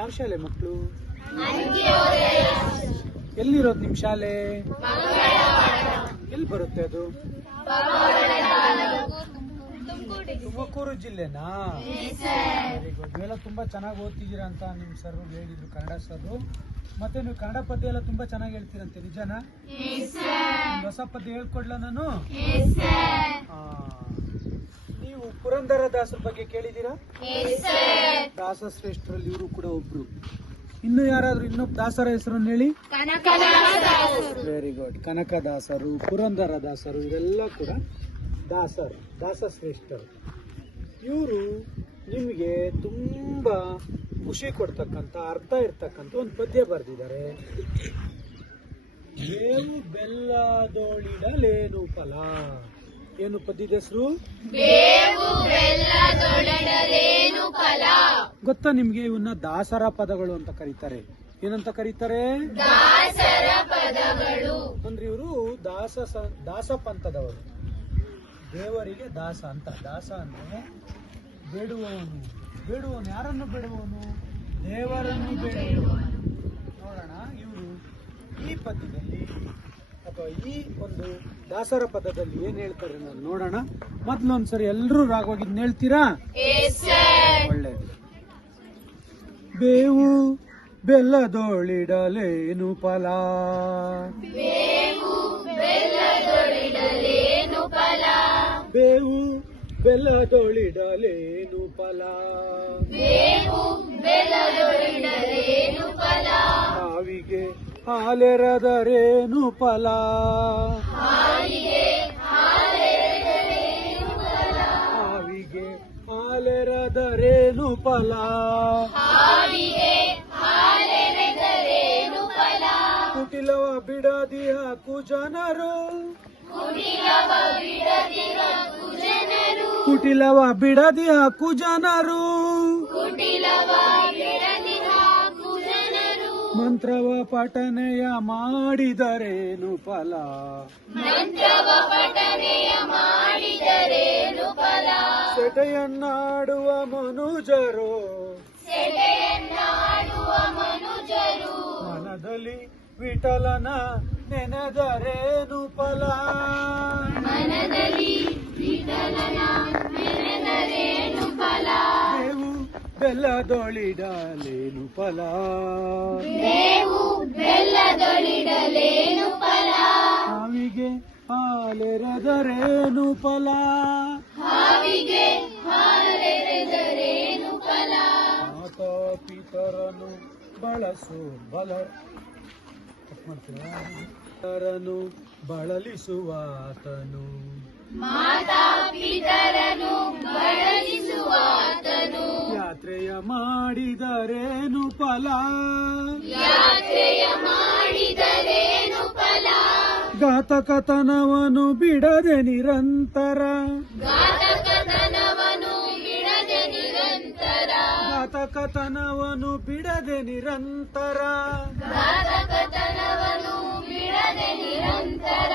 ಯಾವ ಶಾಲೆ ಮಕ್ಕಳು? ಎಲ್ಲಿರೋದು ನಿಮ್ ಶಾಲೆ? ಎಲ್ಲಿ ಬರುತ್ತೆ ಅದು? ತುಮಕೂರು ಜಿಲ್ಲೆನಾ? ವೆರಿ ಗುಡ್ ನೀವೆಲ್ಲ ತುಂಬಾ ಚೆನ್ನಾಗಿ ಓದ್ತಿದ್ದೀರಾ ಅಂತ ನಿಮ್ ಸರ್ ಹೇಳಿದ್ರು ಕನ್ನಡ ಸರ್ ಮತ್ತೆ ನೀವು ಕನ್ನಡ ಪದ್ಯ ಎಲ್ಲ ತುಂಬಾ ಚೆನ್ನಾಗಿ ಹೇಳ್ತೀರಂತೆ ನಿಜನಾ? ಹೊಸ ಪದ್ಯ ಹೇಳ್ಕೊಡ್ಲ ನಾನು? ನೀವು ಪುರಂದರ ದಾಸರ ಬಗ್ಗೆ ಕೇಳಿದ್ದೀರಾ? ದಾಸ ಶ್ರೇಷ್ಠರಲ್ಲಿ ಇವರು ಕೂಡ ಒಬ್ರು. ಇನ್ನು ಯಾರಾದ್ರೂ ಇನ್ನೊಬ್ಬ ದಾಸರ ಹೆಸರನ್ನು ಹೇಳಿ? ವೆರಿ ಗುಡ್ ಕನಕದಾಸರು ಪುರಂದರ ದಾಸರು ಇವರೆಲ್ಲ ಕೂಡ ದಾಸರು ದಾಸ ಶ್ರೇಷ್ಠರು. ಇವರು ನಿಮಗೆ ತುಂಬಾ ಖುಷಿ ಕೊಡ್ತಕ್ಕಂಥ ಅರ್ಥ ಇರ್ತಕ್ಕಂಥ ಒಂದು ಪದ್ಯ ಬರೆದಿದ್ದಾರೆ. ಬೇವು ಬೆಲ್ಲದೊಳಿಡಲೇನು ಫಲ? ಏನು ಪದ್ಯದ ಹೆಸರು? ಗೊತ್ತಾ ನಿಮ್ಗೆ ಇವನ್ನ ದಾಸರ ಪದಗಳು ಅಂತ ಕರೀತಾರೆ. ಏನಂತ ಕರೀತಾರೆ? ಅಂದ್ರೆ ಇವರು ದಾಸ ದಾಸ ಪಂಥದವರು. ದೇವರಿಗೆ ದಾಸ ಅಂತ. ದಾಸ ಅಂದ್ರೆ ಬೇಡುವವನು. ಬೇಡುವವನು ಯಾರನ್ನು ಬೇಡುವವನು? ದೇವರನ್ನು ಬೇಡುವವನು ನೋಡೋಣ ಇವರು ಈ ಪದ್ಯದಲ್ಲಿ ಅಥವಾ ಈ ಒಂದು ದಾಸರ ಪದದಲ್ಲಿ ಏನ್ ಹೇಳ್ತಾರೆ ನಾನು ನೋಡೋಣ. ಮೊದ್ಲೊಂದ್ಸರಿ ಒಂದ್ಸರಿ ರಾಗೋಗಿದ್ ಹೇಳ್ತೀರಾ? ಒಳ್ಳೇದು ಬೇವು ಬೆಲ್ಲದೊಳಿಡಲೇನು ಫಲ? ಬೇವು ಬೆಲ್ಲದೊಳಿಡಲೇನು ಫಲ? ಹಾಲೆರದರೇನು ಫಲ? ಹಾವಿಗೆ ಹಾಲೆರದರೇನು ಫಲ? ಕುಟಿಲವ ಬಿಡದಿ ಹಾಕು ಜನರು ಕುಟಿಲವ ಬಿಡದಿ ಮಾಡಿದರೇನು ಫಲ? ಮಂತ್ರವ ಪಠನೆಯ ಮಾಡಿದರೇನು ಫಲ? ಸೆಟೆಯನ್ನಾಡುವ ಮನುಜರು? ಮನದಲ್ಲಿ ವಿಠಲನ ನೆನೆದರೇನು ಫಲ? ಬೆಲ್ಲದೊಳಿಡಲೇನು ಫಲ? ಹಾವಿಗೆ ಹಾಲೆರದರೇನು ಫಲ? ಮಾತಾ ಪಿತರನು ಬಳಸು ಬಲ. ಪಿತರನು ಮಾಡ್ತೀರಾ? ಪಿತರನು ಬಳಲಿಸುವಾತನು ಯಾತ್ರೆಯ ಮಾಡಿದರೇನು ಫಲ? ಘಾತಕತನವನು ಬಿಡದೆ ನಿರಂತರ. ಘಾತಕತನವನು ಬಿಡದೆ ನಿರಂತರ.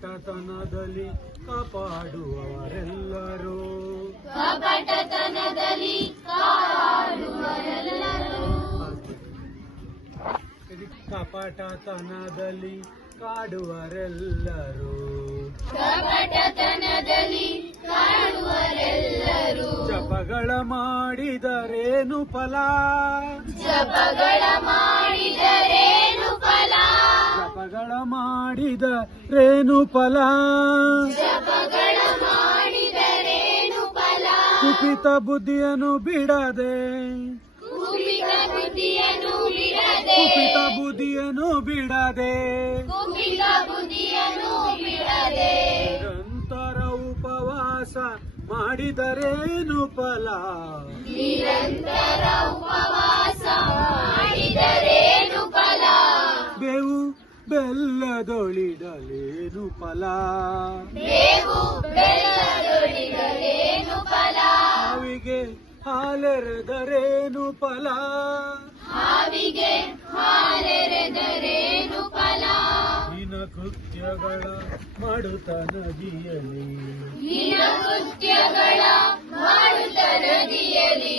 ಕಪಟತನದಲ್ಲಿ ಕಾಪಾಡುವವರೆಲ್ಲರೂ. ಕಪಟತನದಲ್ಲಿ ಕಾಡುವರೆಲ್ಲರೂ. ಜಪಗಳ ಮಾಡಿದರೇನು ಫಲ? ಜಪಗಳ ಮಾಡಿದ ರೇನು ಫಲ ಕುಪಿತ ಬುದ್ಧಿಯನ್ನು ಬಿಡದೆ. ಕುಪಿತ ಬುದ್ಧಿಯನ್ನು ಬಿಡದೆ. ನಿರಂತರ ಉಪವಾಸ ಮಾಡಿದರೇನು ಫಲ ಬೆಲ್ಲದೊಳಿಡಲೇನು ಫಲ? ಹಾವಿಗೆ ಹಾಲೆರೆದರೇನು ಫಲ? ನಿನ ಕೃತ್ಯಗಳ ಮಾಡುತ್ತ ನದಿಯಲಿ ನಿನ ಕೃತ್ಯಗಳ ಮಾಡುತ್ತ ನದಿಯಲಿ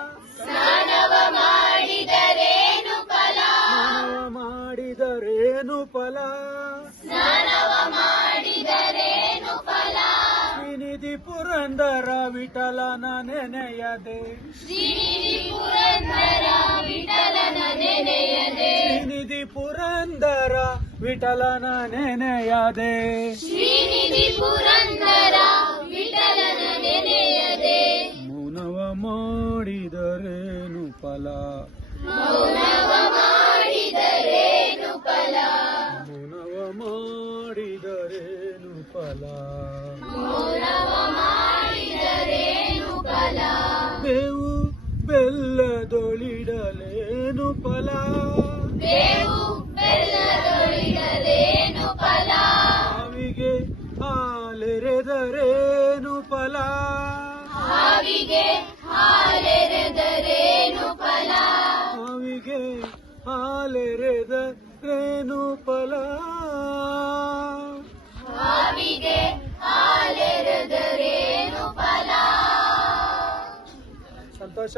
ಪುರಂದರ ವಿಠಲನ ನೆನೆಯದೆ ಶ್ರೀನಿಧಿ ಪುರಂದರ ವಿಠಲನ ನೆನೆಯದೆ ಶ್ರೀನಿಧಿ ಪುರಂದರ ವಿಠಲ ನೆನೆಯದೆ ಮೌನವ ಮಾಡಿದರೇನು ಫಲ? ಮೌನವ ಮಾಡಿದರೇನು ಫಲ? ಹಾವಿಗೆ ಹಾಲೆರೆದರೇನು ಫಲ? ಸಾವಿಗೆ ಹಾಲೆರೆದರೇನು ಫಲ? ಹಾವಿಗೆ ಹಾಲೆರೆದರೇನು ಫಲ? ಸಂತೋಷ